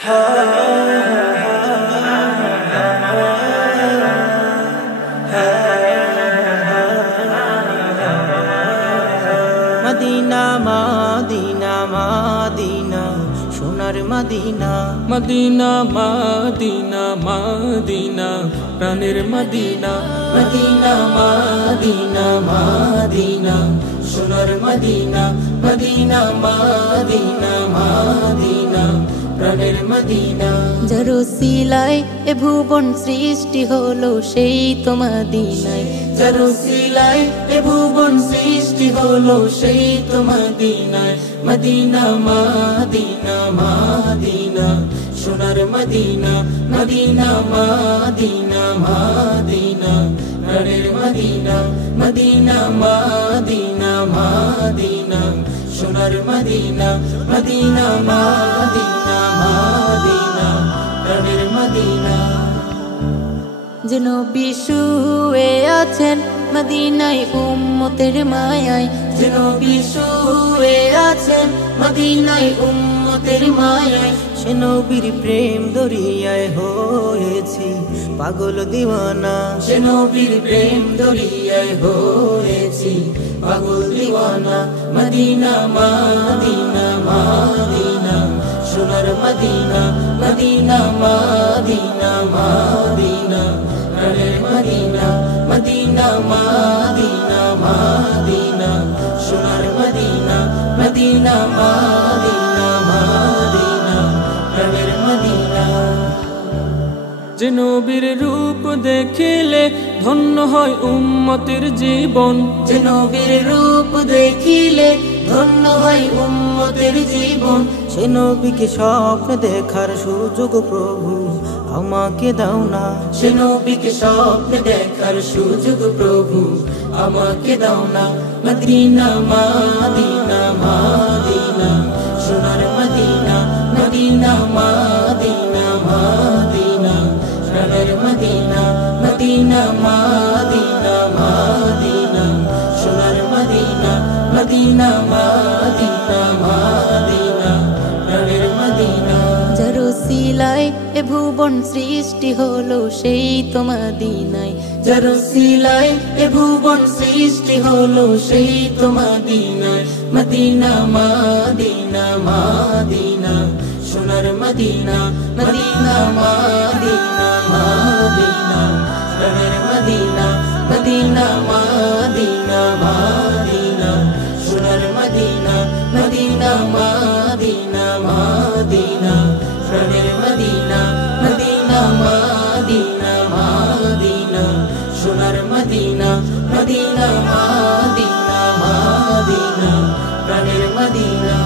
Medina Medina Medina সোনার Medina, Medina Medina Medina প্রাণের Medina, Medina Medina Medina সোনার Medina, Medina Medina Medina প্রাণের Medina. যার উসিলায় এ ভুবন সৃষ্টি হলো সেই তো মদিনায়, যার উসিলায় এ ভুবন সৃষ্টি হলো সেই তো মদিনায়। মদিনা মদিনা মদিনা সোনার মদিনা, মদিনা মদিনা মদিনা প্রাণের মদিনা, মদিনা মদিনা মদিনা সোনার মদিনা, মদিনা মদিনা মদিনা প্রাণের মদিনা। যে নবী শুয়ে আছেন মদিনায় উম্মতের মায়ায়, যে নবী শুয়ে আছেন মদিনায় উম্মতের মায়ায়। সে নবীর প্রেম দরিয়ায় হয়েছি পাগল দিওয়ানা, সে নবীর প্রেম দরিয়ায় হয়েছি পাগল দিওয়ানা। মদিনা মদিনা মদিনা সোনার মদিনা, মদিনা মদিনা মদিনা প্রাণের মদিনা, মদিনা মদিনা মদিনা সোনার মদিনা, মদিনা মদিনা মদিনা প্রাণের মদিনা। যে নবীর রূপ দেখিলে ধন্য হয় উম্মতের জীবন, যে নবীর রূপ দেখিলে ধন্য হয় উম্মতের জীবন। সে নবীকে স্বপ্ন দেখার সুযোগ প্রভু আমাকে দাও না, সে নবীকে স্বপ্ন দেখার সুযোগ প্রভু আমাকে দাও না। মদিনা মদিনা মদিনা সোনার মদিনা, মদিনা মদিনা মদিনা প্রাণের মদিনা, মদিনা মদিনা মদিনা সোনার মদিনা, মদিনা মদিনা মদিনা প্রাণের মদিনা। যার উসিলায় এ ভুবন সৃষ্টি হলো সেই তো মদিনায়, যার উসিলায় এ ভুবন সৃষ্টি হলো সেই তো মদিনায়। মদিনা মদিনা মদিনা সোনার মদিনা, মদিনা মদিনা মদিনা প্রাণের মদিনা, মদিনা মদিনা মদিনা সোনার মদিনা, মদিনা মদিনা মদিনা প্রাণের মদিনা, মদিনা মদিনা মদিনা সোনার মদিনা, মদিনা মদিনা মদিনা প্রাণের মদিনা।